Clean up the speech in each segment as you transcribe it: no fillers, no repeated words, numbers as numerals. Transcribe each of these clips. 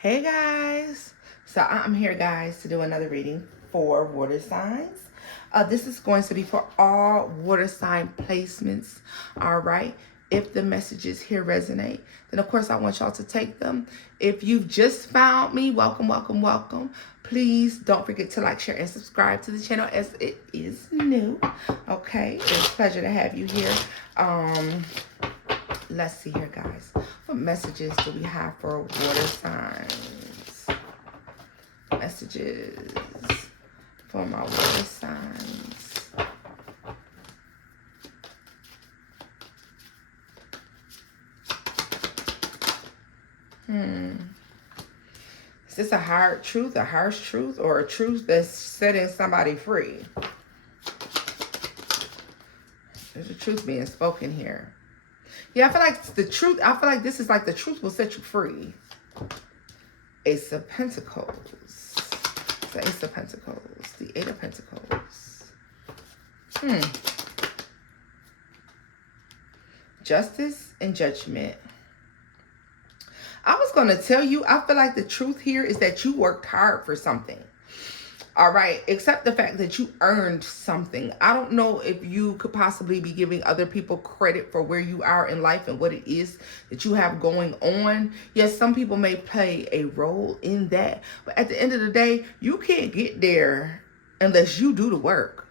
Hey guys, so I'm here guys to do another reading for water signs. This is going to be for all water sign placements. All right, if the messages here resonate, then of course I want y'all to take them. If you've just found me, welcome, welcome, welcome. Please don't forget to like, share, and subscribe to the channel as it is new. Okay, it's a pleasure to have you here. Let's see here, guys. What messages do we have for water signs? Messages for my water signs. Is this a hard truth, a harsh truth, or a truth that's setting somebody free? There's a truth being spoken here. Yeah, I feel like the truth, I feel like this is like the truth will set you free. Ace of Pentacles. The Ace of Pentacles. The Eight of Pentacles. Justice and Judgment. I was going to tell you, I feel like the truth here is that you worked hard for something. All right, except the fact that you earned something. I don't know if you could possibly be giving other people credit for where you are in life and what it is that you have going on. Yes, some people may play a role in that, but at the end of the day, you can't get there unless you do the work.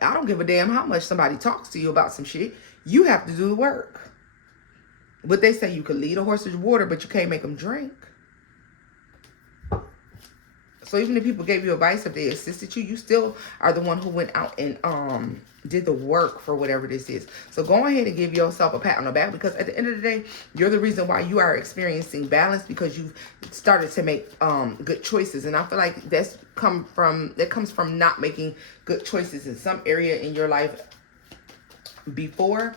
I don't give a damn how much somebody talks to you about some shit. You have to do the work. But they say you can lead a horse to water, but you can't make them drink. So even if people gave you advice, if they assisted you, you still are the one who went out and did the work for whatever this is. So go ahead and give yourself a pat on the back, because at the end of the day, you're the reason why you are experiencing balance, because you've started to make good choices. And I feel like that comes from not making good choices in some area in your life before.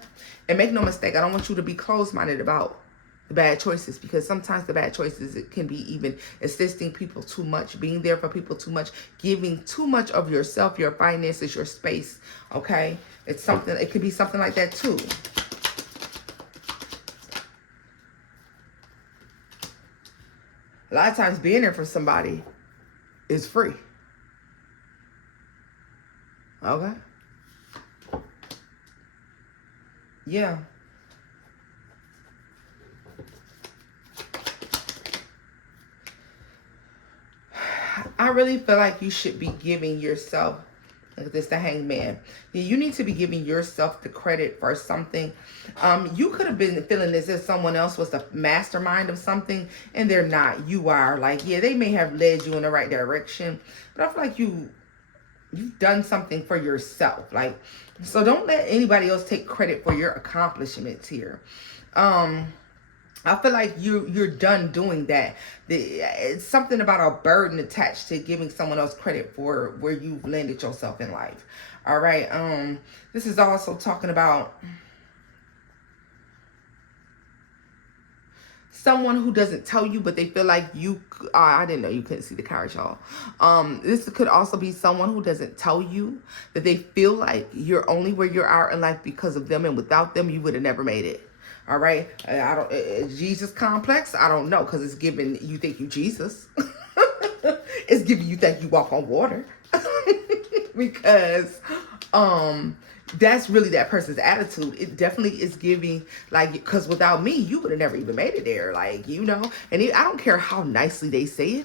And make no mistake, I don't want you to be closed-minded about the bad choices, because sometimes the bad choices, it can be even assisting people too much, being there for people too much, giving too much of yourself, your finances, your space. Okay, it's something, it could be something like that too. A lot of times being there for somebody is free. Okay, yeah. I really feel like you should be giving yourself, look at this, the Hangman. You need to be giving yourself the credit for something. You could have been feeling as if someone else was the mastermind of something, and they're not. You are. Like, yeah, they may have led you in the right direction, but I feel like you've done something for yourself. Like, so don't let anybody else take credit for your accomplishments here. I feel like you're done doing that. It's something about a burden attached to giving someone else credit for where you've landed yourself in life. All right. This is also talking about someone who doesn't tell you, but they feel like you. I didn't know you couldn't see the cards, y'all. This could also be someone who doesn't tell you, that they feel like you're only where you are in life because of them, and without them, you would have never made it. All right, I don't. Jesus complex. I don't know, because it's giving you think you Jesus. It's giving you think you walk on water, because that's really that person's attitude. It definitely is giving, like, because without me, you would have never even made it there. Like, you know, and I don't care how nicely they say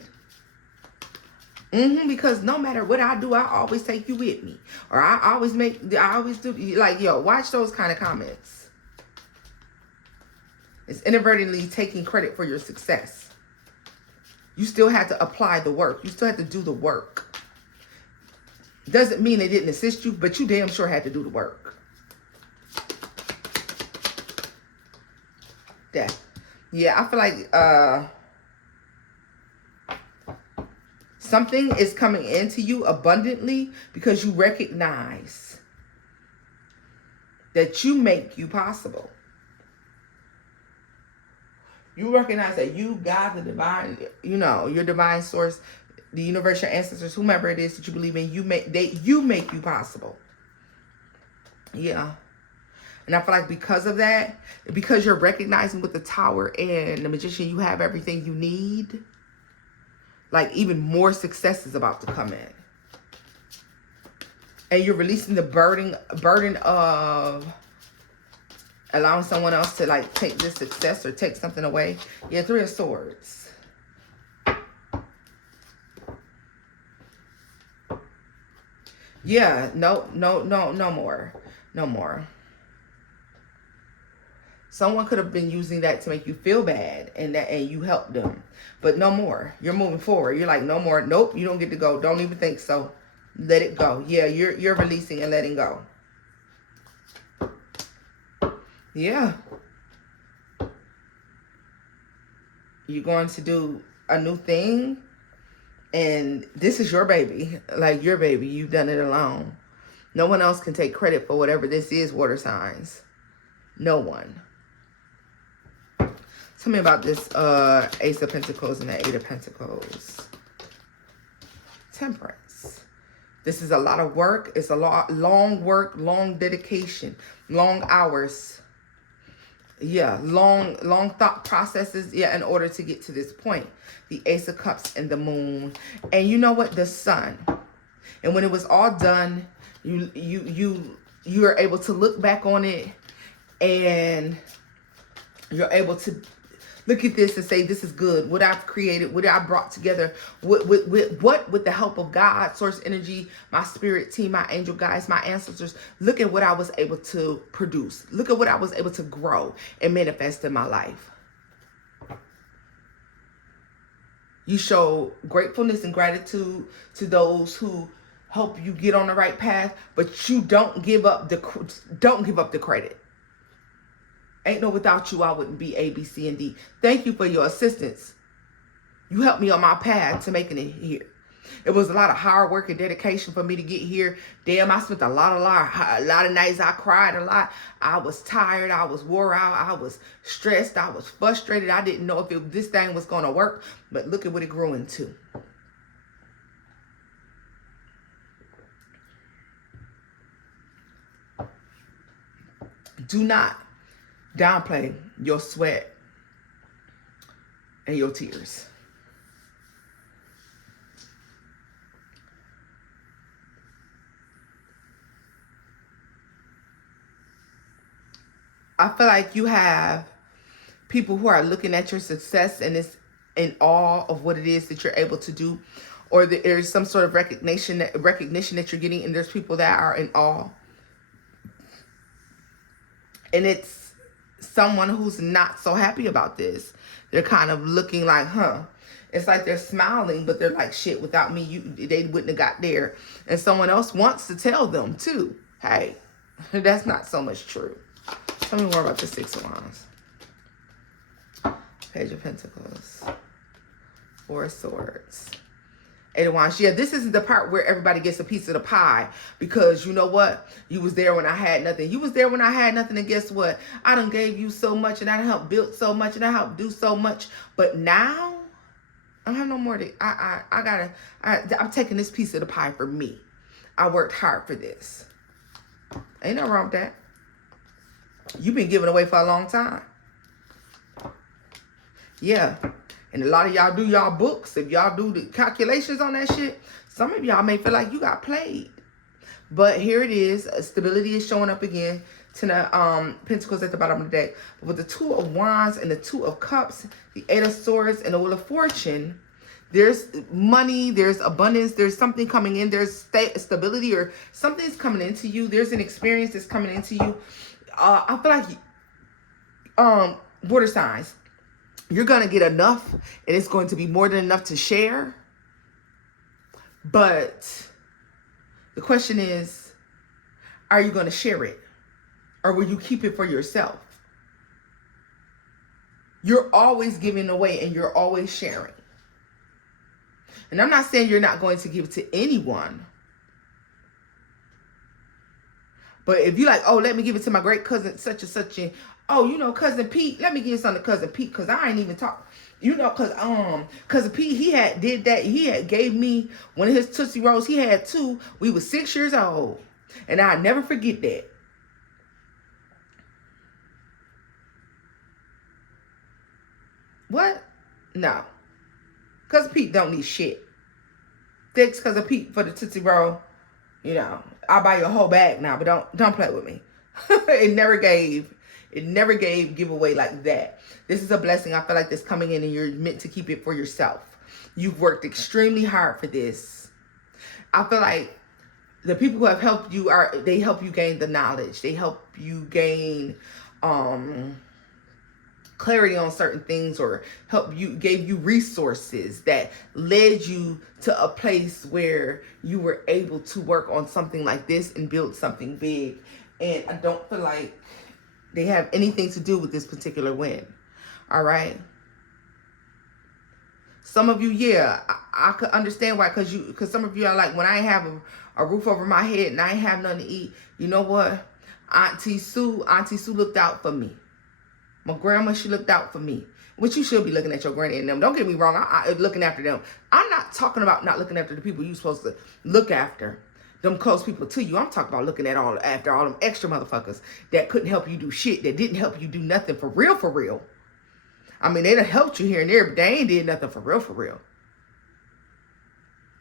it. Because no matter what I do, I always take you with me, or I always do. Like, yo, watch those kind of comments. It's inadvertently taking credit for your success. You still had to apply the work. You still had to do the work. Doesn't mean they didn't assist you, but you damn sure had to do the work. That. Yeah, I feel like something is coming into you abundantly, because you recognize that you make you possible. You recognize that you, God, the divine, you know, your divine source, the universe, your ancestors, whomever it is that you believe in, you make you possible. Yeah. And I feel like because of that, because you're recognizing with the Tower and the Magician, you have everything you need. Like even more success is about to come in. And you're releasing the burden of allowing someone else to like take this success or take something away. Yeah, Three of Swords. Yeah, no more. No more. Someone could have been using that to make you feel bad and you helped them. But no more. You're moving forward. You're like, no more. Nope, you don't get to go. Don't even think so. Let it go. Yeah, you're releasing and letting go. Yeah. You're going to do a new thing. And this is your baby. Like your baby. You've done it alone. No one else can take credit for whatever this is, water signs. No one. Tell me about this Ace of Pentacles and the Eight of Pentacles. Temperance. This is a lot of work. It's a long work, long dedication, long hours. Yeah, long thought processes. Yeah, in order to get to this point. The Ace of Cups and the Moon. And you know what? The Sun. And when it was all done, you are able to look back on it and you're able to look at this and say, this is good. What I've created, what I brought together, with the help of God, source energy, my spirit team, my angel guides, my ancestors. Look at what I was able to produce. Look at what I was able to grow and manifest in my life. You show gratefulness and gratitude to those who help you get on the right path, but you don't give up the credit. Ain't no without you, I wouldn't be A, B, C, and D. Thank you for your assistance. You helped me on my path to making it here. It was a lot of hard work and dedication for me to get here. Damn, I spent a lot of nights. I cried a lot. I was tired. I was wore out. I was stressed. I was frustrated. I didn't know if this thing was going to work. But look at what it grew into. Do not downplay your sweat and your tears. I feel like you have people who are looking at your success and it's in awe of what it is that you're able to do, or there's some sort of recognition that you're getting, and there's people that are in awe. And it's someone who's not so happy about this. They're kind of looking like, huh. It's like they're smiling, but they're like, shit, without me, they wouldn't have got there. And someone else wants to tell them, too, hey, that's not so much true. Tell me more about the Six of Wands. Page of Pentacles. Four of Swords. Eight of Wands. Yeah, this isn't the part where everybody gets a piece of the pie. Because you know what? You was there when I had nothing. You was there when I had nothing. And guess what? I done gave you so much. And I helped build so much. And I helped do so much. But now, I don't have no more to... I'm taking this piece of the pie for me. I worked hard for this. Ain't nothing wrong with that. You've been giving away for a long time. Yeah. And a lot of y'all do y'all books. If y'all do the calculations on that shit, some of y'all may feel like you got played. But here it is. Stability is showing up again. Ten of Pentacles at the bottom of the deck. With the Two of Wands and the Two of Cups, the Eight of Swords and the Wheel of Fortune, there's money, there's abundance, there's something coming in, there's stability, or something's coming into you. There's an experience that's coming into you. I feel like water signs, you're going to get enough, and it's going to be more than enough to share. But the question is, are you going to share it? Or will you keep it for yourself? You're always giving away and you're always sharing. And I'm not saying you're not going to give it to anyone. But if you like, oh, let me give it to my great cousin such and such, and oh, you know, cousin Pete, let me give something to cousin Pete, because I ain't even talk. You know, because cousin Pete, he had gave me one of his Tootsie Rolls. He had two. We was 6 years old. And I'll never forget that. What? No. Because Pete don't need shit. Thanks because of Pete for the Tootsie Roll. You know, I'll buy you a whole bag now, but don't play with me. It never gave giveaway like that. This is a blessing. I feel like this coming in and you're meant to keep it for yourself. You've worked extremely hard for this. I feel like the people who have helped you they help you gain the knowledge. They help you gain clarity on certain things, or gave you resources that led you to a place where you were able to work on something like this and build something big. And I don't feel like they have anything to do with this particular win. All right. Some of you, yeah, I could understand why, because some of you are like, when I have a roof over my head and I ain't have nothing to eat, you know what? Auntie Sue looked out for me. My grandma, she looked out for me. Which you should be looking at your granny and them. Don't get me wrong, I looking after them. I'm not talking about not looking after the people you're supposed to look after. Them close people to you. I'm talking about looking at after all them extra motherfuckers that couldn't help you do shit, that didn't help you do nothing for real, for real. I mean, they done helped you here and there, but they ain't did nothing for real, for real.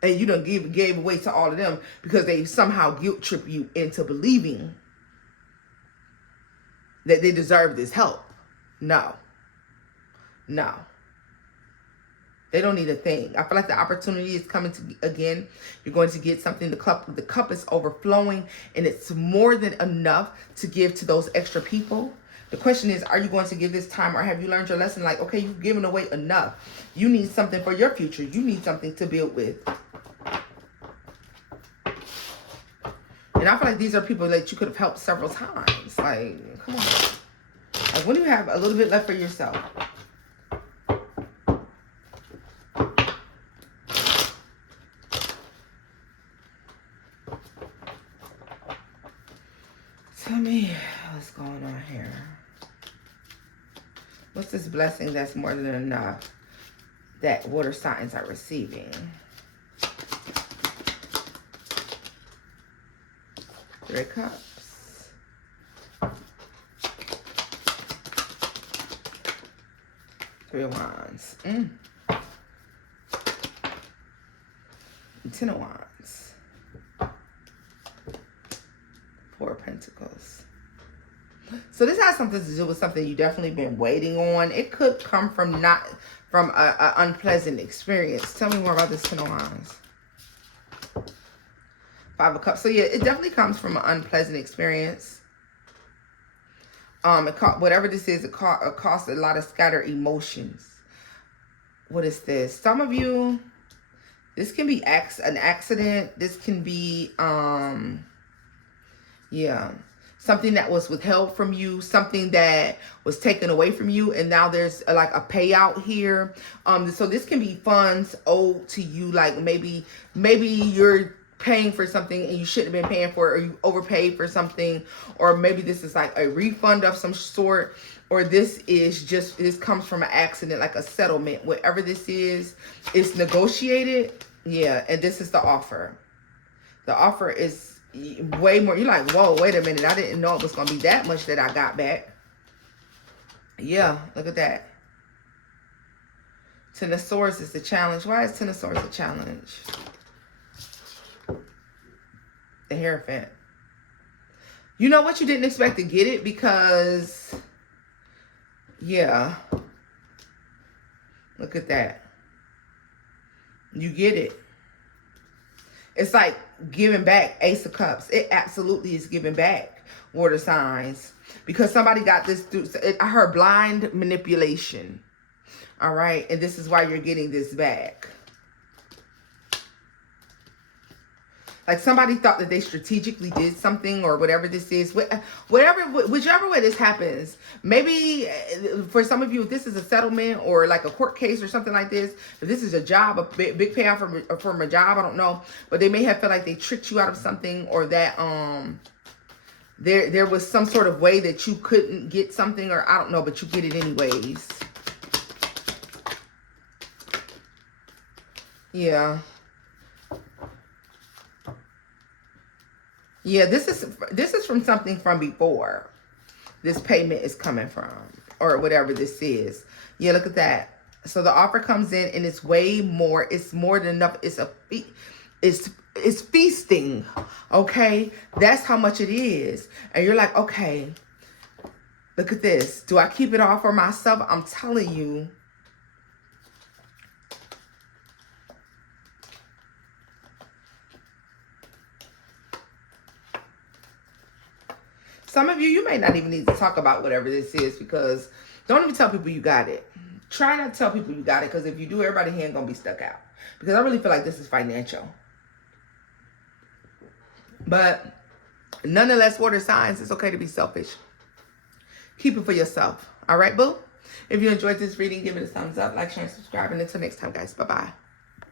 And you done gave away to all of them because they somehow guilt trip you into believing that they deserve this help. No. They don't need a thing. I feel like the opportunity is coming to again. You're going to get something. The cup is overflowing, and it's more than enough to give to those extra people. The question is, are you going to give this time, or have you learned your lesson? Like, okay, you've given away enough. You need something for your future. You need something to build with. And I feel like these are people that you could have helped several times. Like, come on. Like, when you have a little bit left for yourself. Tell me what's going on here. What's this blessing that's more than enough that water signs are receiving? Three of Cups. Three of Wands. Ten of Wands. Four of Pentacles. So this has something to do with something you definitely been waiting on. It could come from a unpleasant experience. Tell me more about this Ten of Wands. Five of Cups. So yeah, it definitely comes from an unpleasant experience. Whatever this is, it costs a lot of scattered emotions. What is this? Some of you, this can be an accident. This can be something that was withheld from you, something that was taken away from you, and now there's like a payout here. So this can be funds owed to you, like maybe you're paying for something and you shouldn't have been paying for it, or you overpaid for something, or maybe this is like a refund of some sort, or this comes from an accident, like a settlement. Whatever this is, it's negotiated. Yeah, and this is the offer. The offer is way more. You're like, whoa, wait a minute. I didn't know it was going to be that much that I got back. Yeah, look at that. Ten of Swords is the challenge. Why is Ten of Swords a challenge? The Hierophant. You know what? You didn't expect to get it because, yeah. Look at that. You get it. It's like giving back. Ace of Cups. It absolutely is giving back, water signs. Because somebody got this through. I heard blind manipulation. All right. And this is why you're getting this back. Like somebody thought that they strategically did something, or whatever this is. Whichever way this happens. Maybe for some of you, if this is a settlement or like a court case or something like this, if this is a job, a big payout from a job, I don't know. But they may have felt like they tricked you out of something, or that there was some sort of way that you couldn't get something, or I don't know, but you get it anyways. Yeah. Yeah, this is from something from before. This payment is coming from, or whatever this is. Yeah, look at that. So the offer comes in and it's way more. It's more than enough. It's feasting. Okay? That's how much it is. And you're like, okay, look at this. Do I keep it all for myself? I'm telling you. Some of you, you may not even need to talk about whatever this is, because don't even tell people you got it. Try not to tell people you got it, because if you do, everybody here ain't going to be stuck out. Because I really feel like this is financial. But nonetheless, water signs, it's okay to be selfish. Keep it for yourself. All right, boo? If you enjoyed this reading, give it a thumbs up, like, share, and subscribe. And until next time, guys, bye-bye.